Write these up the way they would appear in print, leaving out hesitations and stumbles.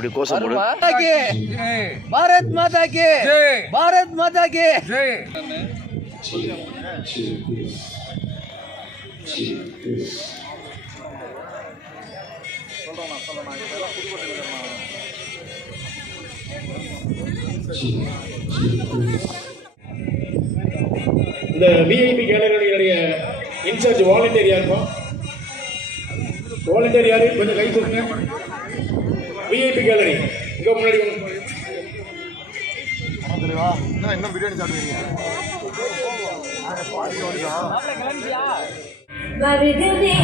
அப்படி கோஷம் போடு. பாரத் மாதா கே பாரத் மாதா கே. இந்த விஐபி கேலரியுடைய இன்சார்ஜ் வாலண்டியர் யாருக்கும் வாலண்டியர் யாரு கொஞ்சம் கை சொல்லுங்க. விஐபி கேலரி இங்க முன்னாடி இன்னும் பிரியாணி சாப்பிடுவீங்க. வருகவே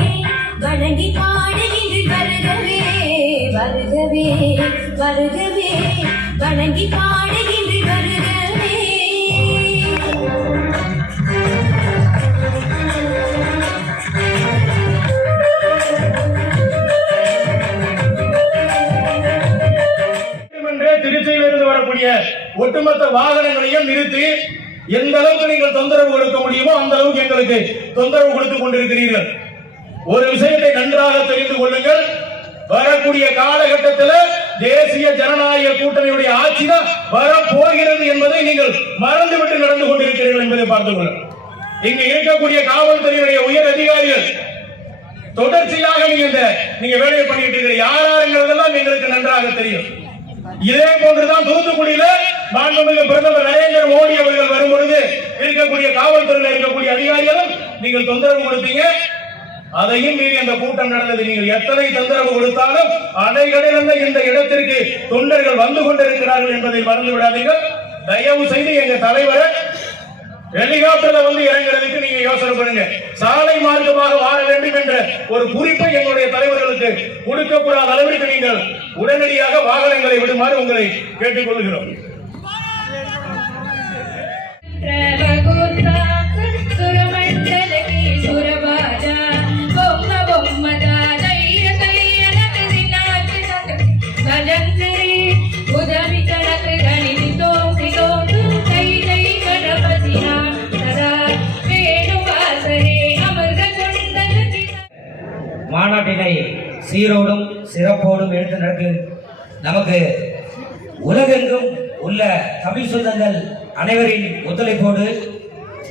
வணங்கி பாடுகின்ற வருகவே வருகவே வருகவே வணங்கி பாடுகின்ற வருகவே. திருச்சியிலிருந்து வரக்கூடிய ஒட்டுமொத்த வாகனங்களையும் நிறுத்தி எந்த அளவுக்கு நீங்கள் தொந்தரவு கொடுக்க முடியுமோ அந்த அளவுக்கு எங்களுக்கு தொந்தரவு கொடுத்துக் கொண்டிருக்கிறீர்கள். ஒரு விஷயத்தை நன்றாக தெரிந்து கொள்ளுங்கள். வரக்கூடிய காலகட்டத்தில் தேசிய ஜனநாயக கூட்டணியுடைய ஆட்சி தான் வரப்போகிறது என்பதை நீங்கள் மறந்துவிட்டு நடந்து கொண்டிருக்கிறீர்கள் என்பதை பார்த்துக் கொள்ளுங்கள். இங்கு இருக்கக்கூடிய காவல்துறையுடைய உயர் அதிகாரிகள் தொடர்ச்சியாக நீங்க வேலையை பண்ணிட்டு இருக்கிற யாரெல்லாம் எங்களுக்கு நன்றாக தெரியும். இதே போன்றுதான் தூத்துக்குடியில மாண்புமிகு பிரதமர் நரேந்திர மோடி அவர்கள் வரும் பொழுது இருக்கக்கூடிய காவல்துறையில் இருக்கக்கூடிய அதிகாரிகளும் நீங்கள் தொந்தரவு கொடுத்தீங்க. அதையும் மீறி அந்த கூட்டம் நடந்தது. நீங்கள் எத்தனை தொந்தரவு கொடுத்தாலும் அணைகளிலிருந்து இந்த இடத்திற்கு தொண்டர்கள் வந்து கொண்டிருக்கிறார்கள் என்பதை மறந்து விடாதீர்கள். தயவு செய்து எங்க தலைவரை ஹெலிகாப்டர்ல வந்து இறங்குறதுக்கு நீங்க யோசனை பண்ணுங்க. சாலை மார்க்கமாக வாழ வேண்டும் என்ற ஒரு குறிப்பை எங்களுடைய தலைவர்களுக்கு கொடுக்கக்கூடாத அளவிற்கு நீங்கள் உடனடியாக வாகனங்களை விடுமாறு உங்களை கேட்டுக்கொள்கிறோம். மாநாட்டினை சீரோடும் சிறப்போடும் எடுத்து நடத்தி நமக்கு உலகெங்கும் உள்ள தமிழ் சொந்தங்கள் அனைவரின் ஒத்துழைப்போடு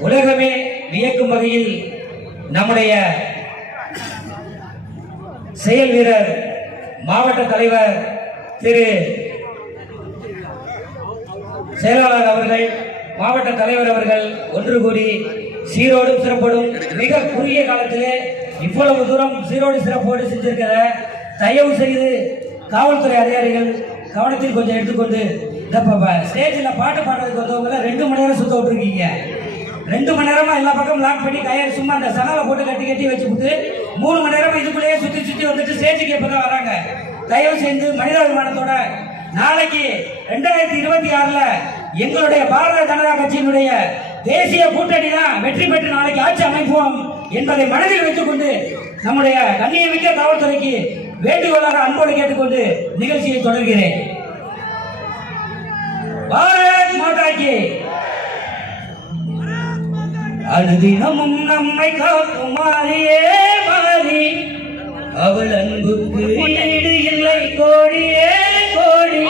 உலகமே வியக்கும் வகையில் நம்முடைய செயல் வீரர் மாவட்ட தலைவர் திரு செயலாளர் அவர்கள் மாவட்ட தலைவர் அவர்கள் ஒன்று கூடி சீரோடும் சிறப்போடும் மிக குறுகிய காலத்திலே இவ்வளவு தூரம் சீரோடு சிறப்போடு செஞ்சிருக்கிற தயவு செய்து காவல்துறை அதிகாரிகள் கவனத்தில் கொஞ்சம் எடுத்துக்கொண்டு இந்த ஸ்டேஜில் பாட்டு பாடுறதுக்கு வந்தவங்க 2 மணி நேரம் சுத்த விட்டுருக்கீங்க. 2 மணி நேரமா எல்லா பக்கம் லாக் பண்ணி கயிறு சும்மா அந்த சனாவை போட்டு கட்டி கட்டி வச்சுக்கிட்டு 3 மணி நேரமா இதுக்குள்ளேயே சுத்தி சுத்தி வந்துட்டு ஸ்டேஜுக்கு எப்பதான் வராங்க. தயவு செய்து மனிதாபிமானத்தோட நாளைக்கு 2026ல எங்களுடைய பாரதிய ஜனதா கட்சியினுடைய தேசிய கூட்டணி தான் வெற்றி பெற்று நாளைக்கு ஆட்சி அமைப்போம் என்பதை மனதில் வைத்துக் கொண்டு நம்முடைய கண்ணியமிக்க காவல்துறைக்கு வேண்டுகோளாக அன்போடு கேட்டுக்கொண்டு நிகழ்ச்சியை தொடர்கிறேன். பாரத் மாதா கி. அனுதினமும் நம்மை காக்கும் மாறியே மாறி அவள் அன்புக்கு ஈடு இல்லை கோடியே கோடி.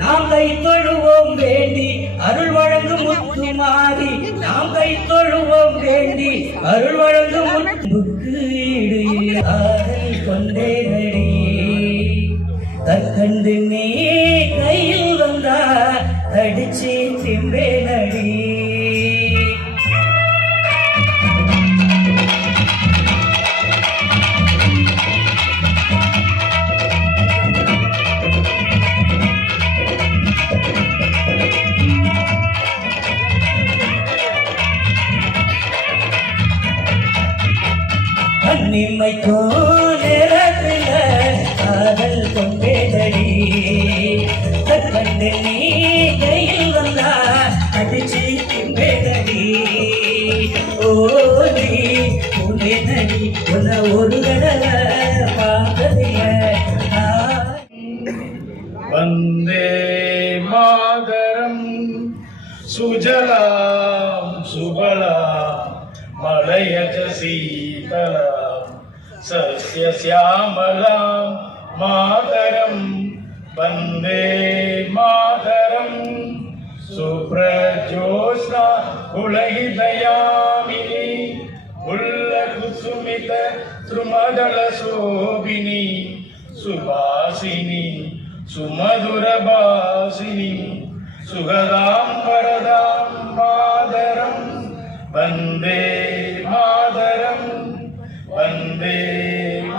நாம் கை தொழுவோம் வேண்டி அருள் வழங்கும் முத்து மாறி. நாம் கை தொழுவோம் வேண்டி அருள் வழங்கும் முத்துக்கு ஈடு இல்லை கொண்டே நடி. தற்கண்டு நீ கையில் வந்தா அடிச்சு திம்பே நடி. கண்ணிமைக்கோ நேரத்தில் காதல் கொண்டேதடி. கண்டு நீ கையில் வந்தா அடிச்சு திம்பேதடி. ஓ நீ உன்னேதடி உன்னை ஒரு தடவை பார்த்ததில்லை. வந்தே மாதரம் சுஜலாம் சுபலாம் மலயஜ சீதலாம் சஸ்ய சியாமலாம் மாதரம் वन्दे मातरम् सुप्रजोत्स्ना उलगितयामिनी उल्लकुसुमित द्रुमदलशोभिनी सुभासिनी सुमधुरभासिनी सुगदां वरदां मातरम् वन्दे मातरम् वन्दे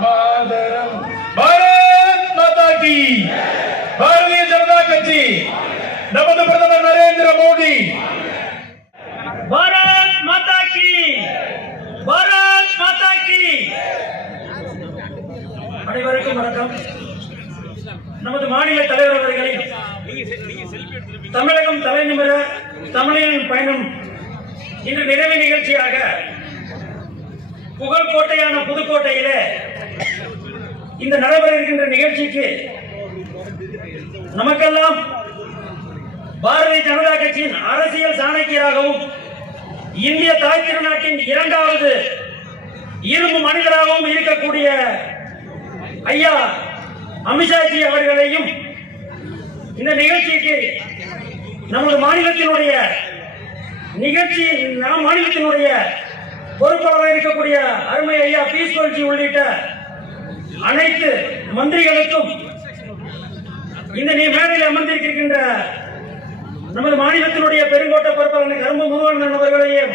मातरम्। भारत माता की, भारतीय जनता कட்சி, நமது பிரதமர் நரேந்திர மோடி। பாரத் மாதா கி, பாரத் மாதா கி। அனைவருக்கும் வணக்கம். நமது மாநில தலைவர் அவர்களை தமிழகம் தலைநிமிர தமிழின் பயணம் இன்று நிறைவு நிகழ்ச்சியாக புகழ்கோட்டையான புதுக்கோட்டையிலே இந்த நடைபெற இருக்கின்ற நிகழ்ச்சிக்கு நமக்கெல்லாம் பாரதிய ஜனதா கட்சியின் அரசியல் சாணக்கியராகவும் இந்திய தாய் திருநாட்டின் இரண்டாவது இரும்பு மனிதராகவும் இருக்கக்கூடிய ஐயா அமித்ஷாஜி அவர்களையும் இந்த நிகழ்ச்சிக்கு நமது மாநிலத்தினுடைய பொறுப்பாளராக இருக்கக்கூடிய அருமை ஐயா பீஸ் கோல்ஜி உள்ளிட்ட அனைத்து மந்திரிகளுக்கும் இந்த மேடையில் அமர்ந்திருக்கின்ற நமது மாநிலத்தினுடைய பெருங்கோட்ட பொறுப்பாளர் கரும்பு முருகன் அவர்களையும்,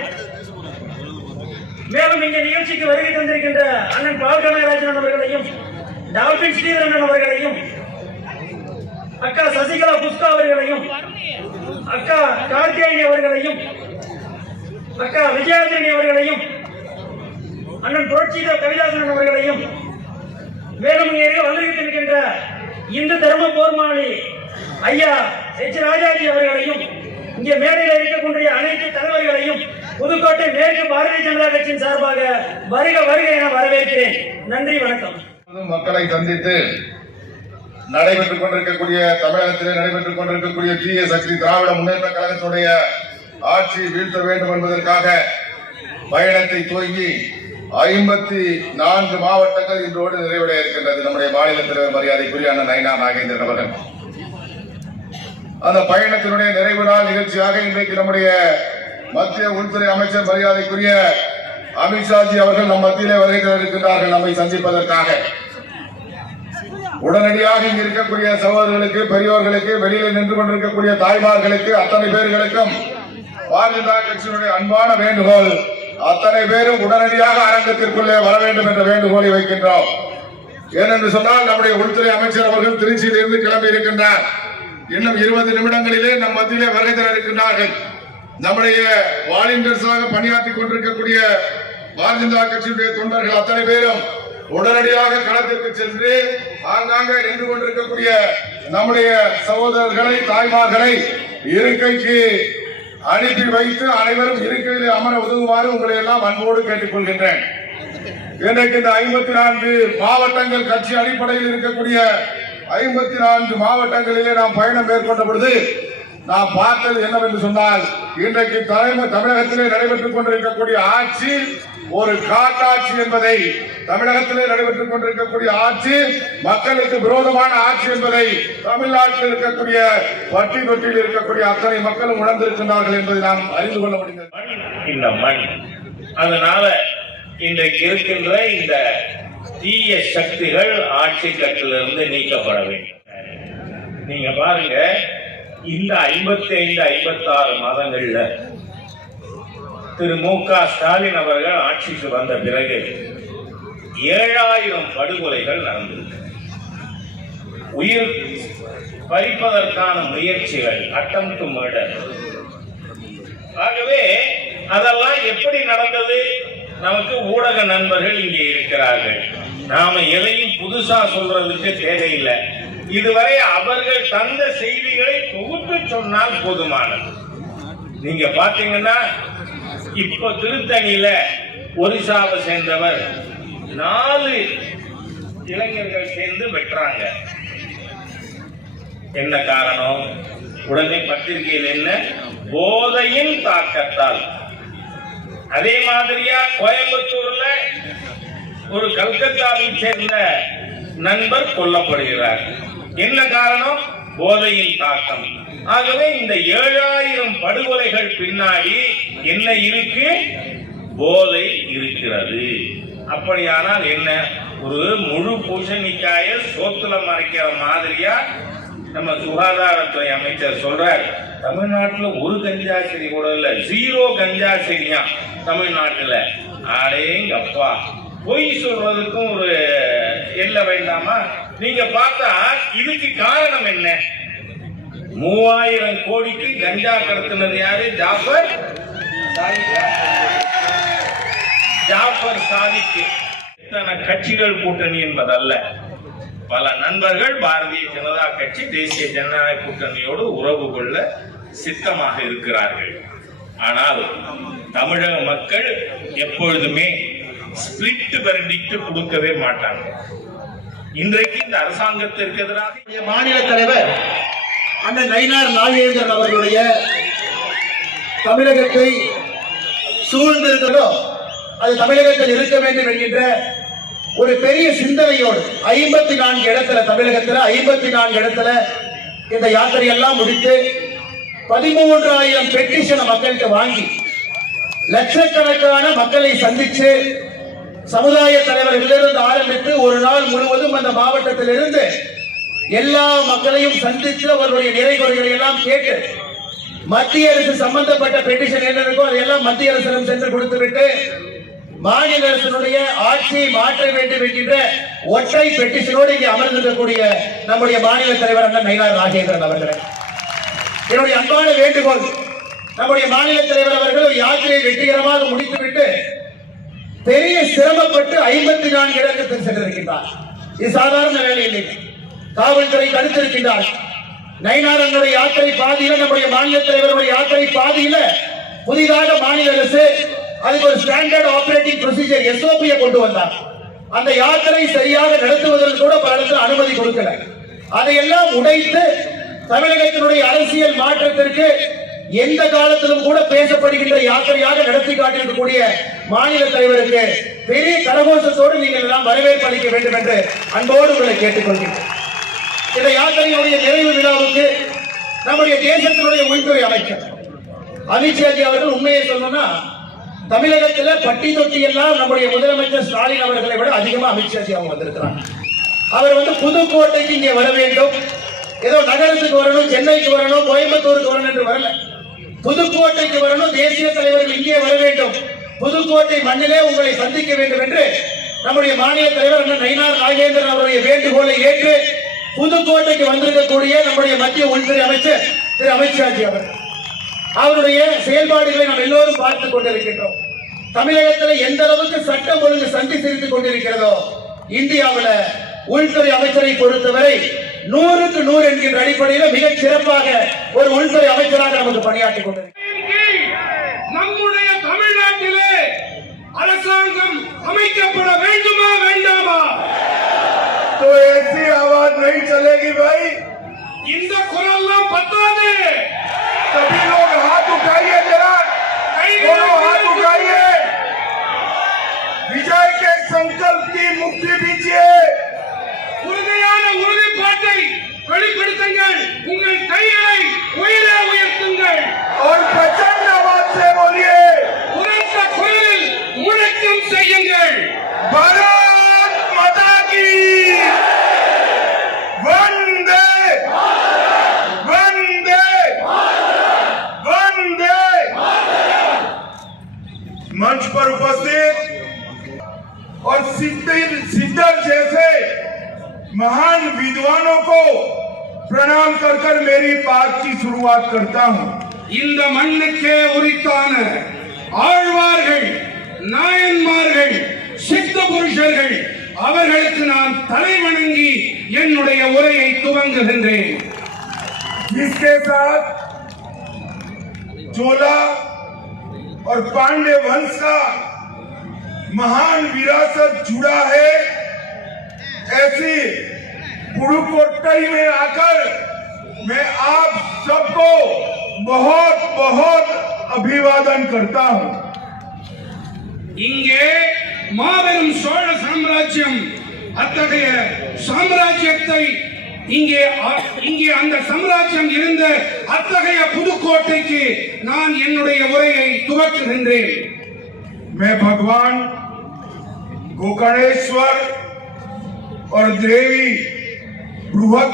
மேலும் இந்த நிகழ்ச்சிக்கு வருகை தந்திருக்கின்ற அண்ணன் பால் கனகராஜன் அவர்களையும், டால்பின் ஸ்ரீதரன் அவர்களையும், அக்கா சசிகலா புஷ்கா அவர்களையும், அக்கா கார்த்தியாயி அவர்களையும், அக்கா விஜயாதேவி அவர்களையும், அண்ணன் புரட்சித கவிதாசன் அவர்களையும், மேலும் இங்கே வந்திருக்கின்ற இந்து தர்ம போர்மாளி ஐயா எச் ராஜாஜி அவர்களையும், இங்கே மேடையில் இருக்கக்கூடிய அனைத்து தலைவர்களையும் புதுக்கோட்டை மேற்கு பாரதிய ஜனதா கட்சியின் சார்பாக வருக வருக என வரவேற்கிறேன். நன்றி, வணக்கம். மக்களை சந்தித்து நடைபெற்றுக் கொண்டிருக்கக்கூடிய தமிழகத்திலே நடைபெற்றுக் கொண்டிருக்கக்கூடிய தீய சக்தி திராவிட முன்னேற்ற கழகத்துடைய ஆட்சி வீழ்த்த வேண்டும் என்பதற்காக பயணத்தை துவங்கி 54 மாவட்டங்கள் இன்றோடு நிறைவடைய இருக்கின்றது. நம்முடைய மாநில தலைவர் மரியாதைக்குரிய அண்ணன் நயினா நாகேந்திரன் அவர்கள் அந்த பயணத்தினுடைய நிறைவு நாள் நிகழ்ச்சியாக இன்றைக்கு நம்முடைய மத்திய உள்துறை அமைச்சர் மரியாதைக்குரிய அமித்ஷாஜி அவர்கள் நம் மத்தியிலே வருகை இருக்கின்றார்கள் நம்மை சந்திப்பதற்காக. உடனடியாக இங்கு இருக்கக்கூடிய சகோதரர்களுக்கு, பெரியோர்களுக்கு, வெளியில் நின்று கொண்டிருக்கக்கூடிய தாய்மார்களுக்கு, அத்தனை பேர்களுக்கும் பாரதிய ஜனதா கட்சியினுடைய அன்பான வேண்டுகோள், அத்தனை பேரும் உடனடியாக அரங்கத்திற்குள்ளே வர வேண்டும் என்ற வேண்டுகோளை வைக்கின்றோம். ஏனென்று சொன்னால் நம்முடைய உள்துறை அமைச்சர் அவர்கள் திருச்சியிலிருந்து கிளம்பி இருக்கின்றார். இன்னும் 20 நிமிடங்களிலே நம் மத்தியிலே வருகை தர இருக்கின்றார்கள். நம்முடைய வாலண்டியர்ஸாக பணியாற்றிக் கொண்டிருக்கக்கூடிய பாரதிய ஜனதா கட்சியுடைய தொண்டர்கள் அத்தனை பேரும் உடனடியாக களத்திற்கு சென்று ஆங்காங்கே நின்று கொண்டிருக்கக்கூடிய நம்முடைய சகோதரர்களை, தாய்மார்களை இருக்கைக்கு அனுப்பி வைத்து அனைவரும் இருக்கையில் அமர உதவுமாறு உங்களை எல்லாம் அன்போடு கேட்டுக் கொள்கின்றேன். இன்றைக்கு இந்த 54 மாவட்டங்கள் கட்சி அடிப்படையில் இருக்கக்கூடிய 54 மாவட்டங்களிலே நாம் பயணம் மேற்கொண்ட பொழுது நாம் பார்த்தது என்னவென்று சொன்னால், இன்றைக்கு தமிழகத்திலே நடைபெற்றுக் கொண்டிருக்கக்கூடிய ஆட்சி ஒரு காட்டாட்சி என்பதை, தமிழகத்திலே நடைபெற்றுக் கொண்டிருக்கக்கூடிய ஆட்சி மக்களுக்கு விரோதமான ஆட்சி என்பதை தமிழ்நாட்டில் இருக்கக்கூடிய வட்டி தொட்டியில் இருக்கக்கூடிய அத்தனை மக்களும் உணர்ந்திருக்கின்றார்கள் என்பதை நாம் அறிந்து கொள்ள முடிந்தது. இந்த மண், அதனால இன்றைக்கு இருக்கின்ற இந்த தீய சக்திகள் ஆட்சி கட்டிலிருந்து நீக்கப்பட வேண்டும். நீங்க பாருங்க, இந்த 55-56 மாதங்கள்ல திரு மு.க. ஸ்டாலின் அவர்கள் ஆட்சிக்கு வந்த பிறகு 7000 படுகொலைகள் நடந்திருக்கு. உயிர் பறிப்பதற்கான முயற்சிகள், அட்டெம்ப்ட் டு மர்டர். ஆகவே அதெல்லாம் எப்படி நடந்தது? நமக்கு ஊடக நண்பர்கள் இங்கே இருக்கிறார்கள். நாம எதையும் புதுசா சொல்றதுக்கு தேவையில்லை. இதுவரை அவர்கள் தந்த செய்திகளை தொகுத்து சொன்னால் போதுமானது. நீங்க பாத்தீங்கன்னா, இப்ப திருத்தணியில ஒரிசாவை சேர்ந்தவர் 4 இளைஞர்கள் சேர்ந்து வெட்டுறாங்க. என்ன காரணம்? உடனே பத்திரிகையில் என்ன, போதையின் தாக்கத்தால். அதே மாதிரியா கோயம்புத்தூர்ல ஒரு கல்கத்தாவை சேர்ந்த நண்பர் கொல்லப்படுகிறார். என்ன காரணம்? போதையின் தாக்கம். ஆகவே இந்த 7000 படுகொலைகள் பின்னாடி என்ன இருக்கு? போதை இருக்கிறது. அப்படியானால் என்ன? ஒரு முழு பூசணிக்காய சோத்துல மறைக்கிற மாதிரியா நம்ம சுகாதாரத்துறை அமைச்சர் சொல்றார். தமிழ்நாட்டுல ஒரு கஞ்சா செடி கூட இல்ல, 0 கஞ்சா செடியா தமிழ்நாட்டுல. அடேங்கப்பா, பொய் சொல்றதுக்கும் ஒரு எல்லை வேண்டாமா? நீங்க பார்த்தா இதுக்கு காரணம் என்ன? 3000 கோடிக்கு கஞ்சா கடத்தினது யாரு? ஜாஃபர் சாதிக்கு. இத்தனை கட்சிகள் கூட்டணி என்பதல்ல. பல நண்பர்கள் பாரதிய ஜனதா கட்சி, தேசிய ஜனநாயக கூட்டணியோடு உறவு கொள்ள சித்தமாக இருக்கிறார்கள். ஆனால் தமிழக மக்கள் எப்பொழுதுமே ஸ்பிளிட் வெர்டிக்ட் கொடுக்கவே மாட்டாங்க. இன்றைக்கு இந்த அரசாங்கத்திற்கு எதிராக மாநில தலைவர் அண்ணன் நயினார் நாகேந்திரன் அவர்களுடைய தமிழகத்தை சூழ்ந்திருக்கிறதோ அது தமிழகத்தில் இருக்க வேண்டும் என்கின்ற ஒரு பெரிய சிந்தனையோடு 54 இடத்துல, தமிழகத்தில் 54 இடத்துல இந்த யாத்திரை எல்லாம் முடித்து 13,000 பெட்டிஷனை மக்கள்கிட்ட வாங்கி லட்சக்கணக்கான மக்களை சந்திச்சு சமுதாய தலைவர்களிலிருந்து ஆரம்பித்து ஒரு நாள் முழுவதும் அந்த மாவட்டத்தில் இருந்து எல்லா மக்களையும் சந்தித்து அவர்களுடைய நிறை குறைகளை எல்லாம் கேட்டு மத்திய அரசு சம்பந்தப்பட்ட பெட்டிஷன் என்ன இருக்கோ அதையெல்லாம் மத்திய அரசிடம் சென்று கொடுத்துவிட்டு மாநில அரசினுடைய ஆட்சியை மாற்ற வேண்டும் என்கின்ற ஒற்றை பெட்டிஷனோடு இங்கே அமர்ந்திருக்கக்கூடிய நம்முடைய மாநில தலைவர் அண்ணன் நயினார் நாகேந்திரன் அவர்கள், என்னுடைய அன்பான வேண்டுகோள், நம்முடைய மாநில தலைவர் அவர்கள் ஒரு யாத்திரையை வெற்றிகரமாக முடித்துவிட்டு பெரிய சிரமப்பட்டு 54 இடத்துக்கு சென்றிருக்கின்றார். இது சாதாரண வேலை இல்லை. காவல்துறை தடுத்திருக்கின்றார். நயினாரனுடைய யாத்திரை பாதியில, நம்முடைய மாநில தலைவருடைய யாத்திரை பாதியில புதிதாக மாநில அரசு அதுக்கு ஒரு ஸ்டாண்டர்ட் ஆபரேட்டிங் ப்ரொசீஜர் SOP கொண்டு வந்தார். அந்த யாத்திரை சரியாக நடத்துவதற்கு கூட பல இடத்துல அனுமதி கொடுக்கல. அதையெல்லாம் உடைத்து தமிழகத்தினுடைய அரசியல் மாற்றத்திற்கு எந்த காலத்திலும் கூட பேசப்படுகின்ற யாத்திரையாக நடத்தி காட்டியிருக்கக்கூடிய மாநில தலைவருக்கு பெரிய கரகோஷத்தோடு நீங்கள் எல்லாம் வரவேற்பு அளிக்க வேண்டும் என்று அன்போடு உங்களை கேட்டுக்கொள்கிறேன். இந்த யாத்திரையினுடைய நிறைவு விழாவுக்கு நம்முடைய தேசத்தினுடைய உள்துறை அமைச்சர் அமித்ஷாஜி அவர்கள் உண்மையை சொல்லணும்னா தமிழகத்தில் பட்டி தொட்டி எல்லாம் நம்முடைய முதலமைச்சர் ஸ்டாலின் அவர்களை விட அதிகமா அமித்ஷாஜி அவங்க வந்திருக்கிறாங்க. அவர் புதுக்கோட்டைக்கு இங்கே வர வேண்டும், ஏதோ நகரத்துக்கு வரணும், சென்னைக்கு வரணும், கோயம்புத்தூருக்கு வரணும் என்று வரல. புதுக்கோட்டைக்கு வரணும், தேசிய தலைவர்கள் இங்கே வர வேண்டும், புதுக்கோட்டை மண்ணிலே உங்களை சந்திக்க வேண்டும் என்று நம்முடைய மாநில தலைவர் அண்ணன் நயினார் நாகேந்திரன் அவருடைய வேண்டுகோளை ஏற்று புதுக்கோட்டைக்கு வந்திருக்கக்கூடிய நம்முடைய மத்திய உள்துறை அமைச்சர் திரு அமித்ஷாஜி அவருடைய செயல்பாடுகளை நாம் எல்லோரும் பார்த்துக் கொண்டிருக்கின்றோம். தமிழகத்தில் எந்த அளவுக்கு சட்டம் ஒழுங்கு சந்தி சிரித்துக் கொண்டிருக்கிறதோ இந்தியாவில் உள்துறை அமைச்சரை பொறுத்தவரை 100க்கு 100 என்கின்ற அடிப்படையில் மிக சிறப்பாக ஒரு உள்துறை அமைச்சராக நமக்கு பணியாற்றிக் கொண்டிருக்கிறார். நம்முடைய தமிழ்நாட்டிலே அரசாங்கம் அமைக்கப்பட வேண்டுமா வேண்டாமா? तो ऐसी आवाज नहीं चलेगी भाई. இந்த குரல்லாம் பத்தாது. सभी लोग हाथ उठाइए जरा, दोनों हाथ उठाइए. विजय के संकल्प की मुक्ति दीजिए. உறுதியான உறுதிப்பாட்டை வெளிப்படுத்துங்கள். உங்கள் கைகளை உயரே உயர்த்துங்கள். और प्रचंड आवाज से बोलिए. உரத்த குரலில் முழக்கம் செய்யுங்கள். भारत माता की वंदे वंदे वंदे. मंच पर उपस्थित और सिद्धर जैसे महान विद्वानों को प्रणाम कर मेरी बात की शुरुआत करता हूं. இந்த மண்ணுக்கே உரித்தான ஆழ்வார்கள், நாயன்மார்கள், சித்த புருஷர்கள் அவர்களுக்கு நான் தலை வணங்கி என்னுடைய உரையை துவங்குகின்றேன். जिसके साथ चोला और पांड्य वंश का महान विरासत जुड़ा है, ऐसी पुडुकोट्टई में आकर मैं आप सबको बहुत बहुत अभिवादन करता हूं. இங்கே மாபெரும் சோழ சாம்ராஜ்யம், அத்தகைய சாம்ராஜ்யத்தை இங்கே அந்த சாம்ராஜ்யம் இருந்த அத்தகைய புதுக்கோட்டைக்கு நான் என்னுடைய உரையை துவக்குகின்றேன். मैं भगवान गोकर्णेश्वर और देवी बृहद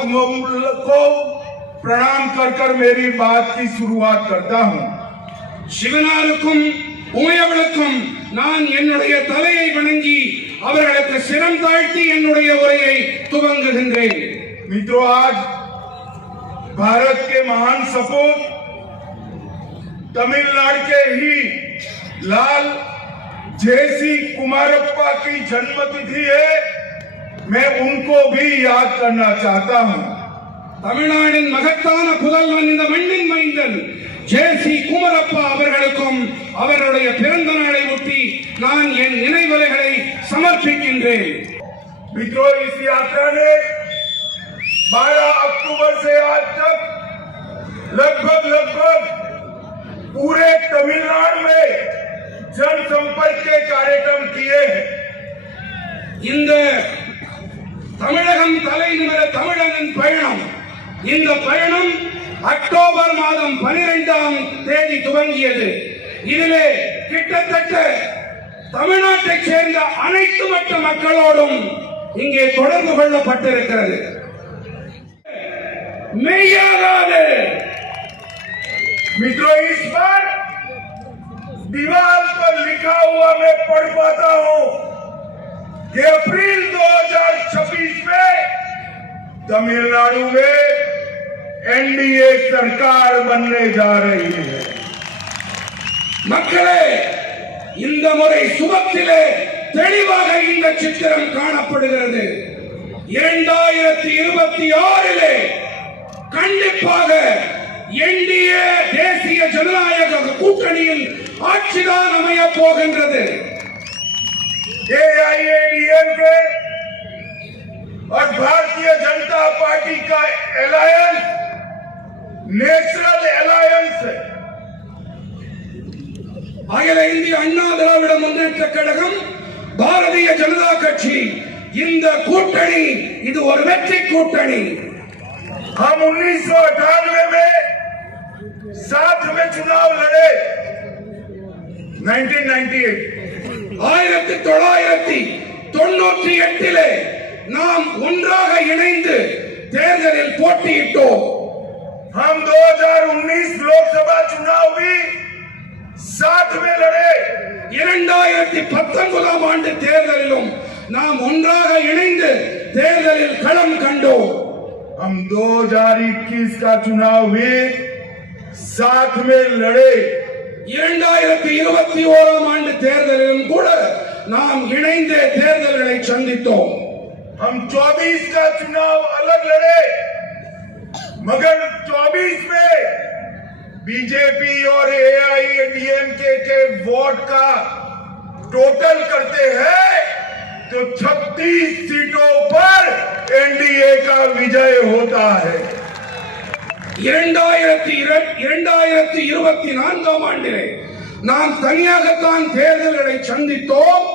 को प्रणाम कर कर मेरी बात की शुरुआत करता हूं. சிவனாருக்கும் உமையவளுக்கும் நான் என்னுடைய தலையை வணங்கி அவர்களுக்கு சிரம் தாழ்த்தி என்னுடைய உரையை துவங்குகின்றேன். मित्रों, आज भारत के महान सपूत तमिलनाडु के ही लाल जेसी कुमारप्पा की जन्मतिथि है. मैं उनको भी याद करना चाहता हूं. தமிழ்நாட்டின் மகத்தான புதல்வன் இந்த மண்ணின் மைந்தன் ஜேசி குமரப்பா அவர்களுக்கும் அவருடைய பிறந்த நாளை ஒட்டி நான் என் நினைவலைகளை சமர்ப்பிக்கின்றேன். मित्रों, इस यात्रा ने 12 अक्टूबर से आज तक लगभग पूरे तमिलनाडु में जनसंपर्क के कार्यक्रम किए हैं. இந்த தமிழகம் தலைநிமிர தமிழனின் பயணம், இந்த பயணம் அக்டோபர் மாதம் 12ஆம் தேதி துவங்கியது. இதிலே கிட்டத்தட்ட தமிழ்நாட்டைச் சேர்ந்த அனைத்து மட்ட மக்களோடும் இங்கே தொடர்பு கொள்ளப்பட்டிருக்கிறது. மெய்யாகாது. मित्रों, इस बार दीवार पर लिखा हुआ मैं पढ़ पाता हूं कि अप्रैल 2026 में तमिलनाडु में एनडीए सरकार बनने जा रही है. மக்களே, இந்த முறை சுபத்திலே தெளிவாக இந்த சித்திரம் காணப்படுகிறது. 2026 கண்டிப்பாக என்டிஏ தேசிய ஜனநாயக கூட்டணியில் ஆட்சிதான் அமைய போகின்றது. एआईएडीएमके और भारतीय जनता पार्टी का अलायंस नेशनल अलायंस है. அகில இந்திய அண்ணா திராவிட முன்னேற்ற கழகம், பாரதிய ஜனதா கட்சி, இந்த கூட்டணி இது ஒரு வெற்றி கூட்டணி. हम 1998 में साथ में चुनाव लड़े. 1998 1998 நாம் ஒன்றாக இணைந்து தேர்தலில் போட்டியிட்டோம். हम 2019 लोकसभा चुनाव भी साथ में लड़े. 2019ஆம் ஆண்டு தேர்தலிலும் நாம் ஒன்றாக இணைந்து தேர்தலில் களம் கண்டோம். हम 2021 का चुनाव भी साथ में लड़े. 2021ஆம் ஆண்டு தேர்தலிலும் கூட நாம் இணைந்து தேர்தல்களை சந்தித்தோம். हम 24 का चुनाव अलग लड़े, मगर 24 में बीजेपी और एआईएडीएमके के वोट का टोटल करते हैं तो 36 सीटों पर एनडीए का विजय होता है. 2024ஆம் ஆண்டிலே நாம் தனியாகத்தான் தேர்தல்களை சந்தித்தோம்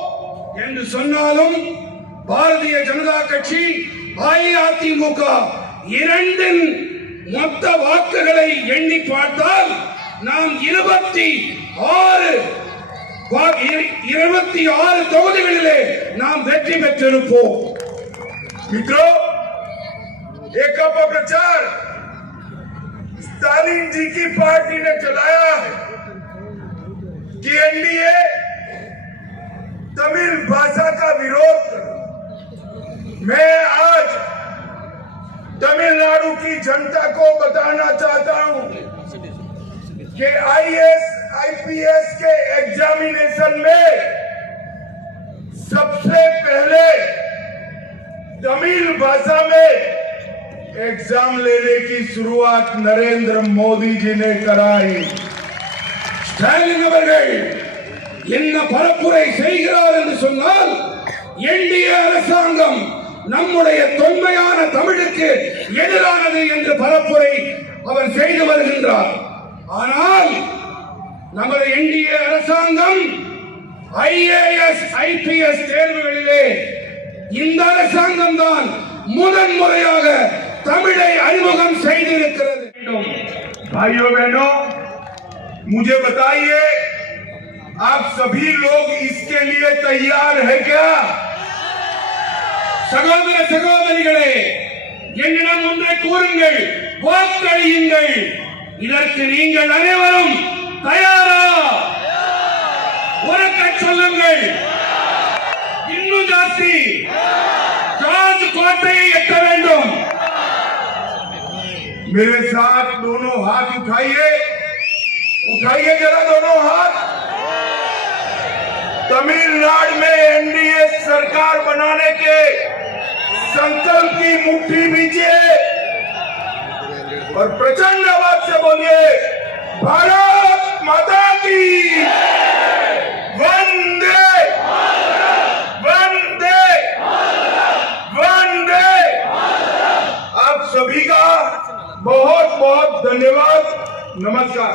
என்று சொன்னாலும் பாரதிய ஜனதா கட்சி, அஇஅதிமுக இரண்டின் மொத்த வாக்குகளை எண்ணி பார்த்தால் நாம் 26 தொகுதிகளிலே நாம் வெற்றி பெற்றிருப்போம். मित्रों, एक अपप्रचार स्टालिन जी की पार्टी ने चलाया है कि एनडीए तमिल भाषा का विरोध करे. मैं आज तमिलनाडु की जनता को बताना चाहता हूं कि आईएएस आईपीएस के एग्जामिनेशन में सबसे पहले तमिल भाषा में एग्जाम लेने की शुरुआत नरेंद्र मोदी जी ने कराई. ஸ்டாலின் அவர்கள் என்ன பரப்புரை செய்கிறார் என்று சொன்னால், என்டிஏ அரசாங்கம் நம்முடைய தொன்மையான தமிழுக்கு எதிரானது என்று பரப்புரை அவர் செய்து வருகின்றார். ஆனால் நமது என்டிஏ அரசாங்கம் ஐஏஎஸ் ஐபிஎஸ் தேர்வுகளிலே இந்த அரசாங்கம் தான் முதன்முறையாக தமிழை அறிமுகம் செய்திருக்கிறது. भाइयों बहनों, मुझे बताइए, आप सभी लोग इसके लिए तैयार है क्या? சகோதர சகோதரிகளே, என்னிடம் ஒன்றை கூறுங்கள், வாக்களியுங்கள். இதற்கு நீங்கள் அனைவரும் தயாரா? உரக்க சொல்லுங்கள். இன்னும் ஜாஸ்தி ஜார்ஜ் கோட்டையை எட்ட வேண்டும். मेरे साथ दोनों हाथ उठाइए, उठाइए जरा दोनों हाथ। तमिलनाडु में एनडीए सरकार बनाने के संकल्प की मुट्ठी बीजिए और प्रचंड आवाज से बोलिए, भारत माता की वंदे वंदे वंदे। आप सभी का बहुत बहुत धन्यवाद। नमस्कार।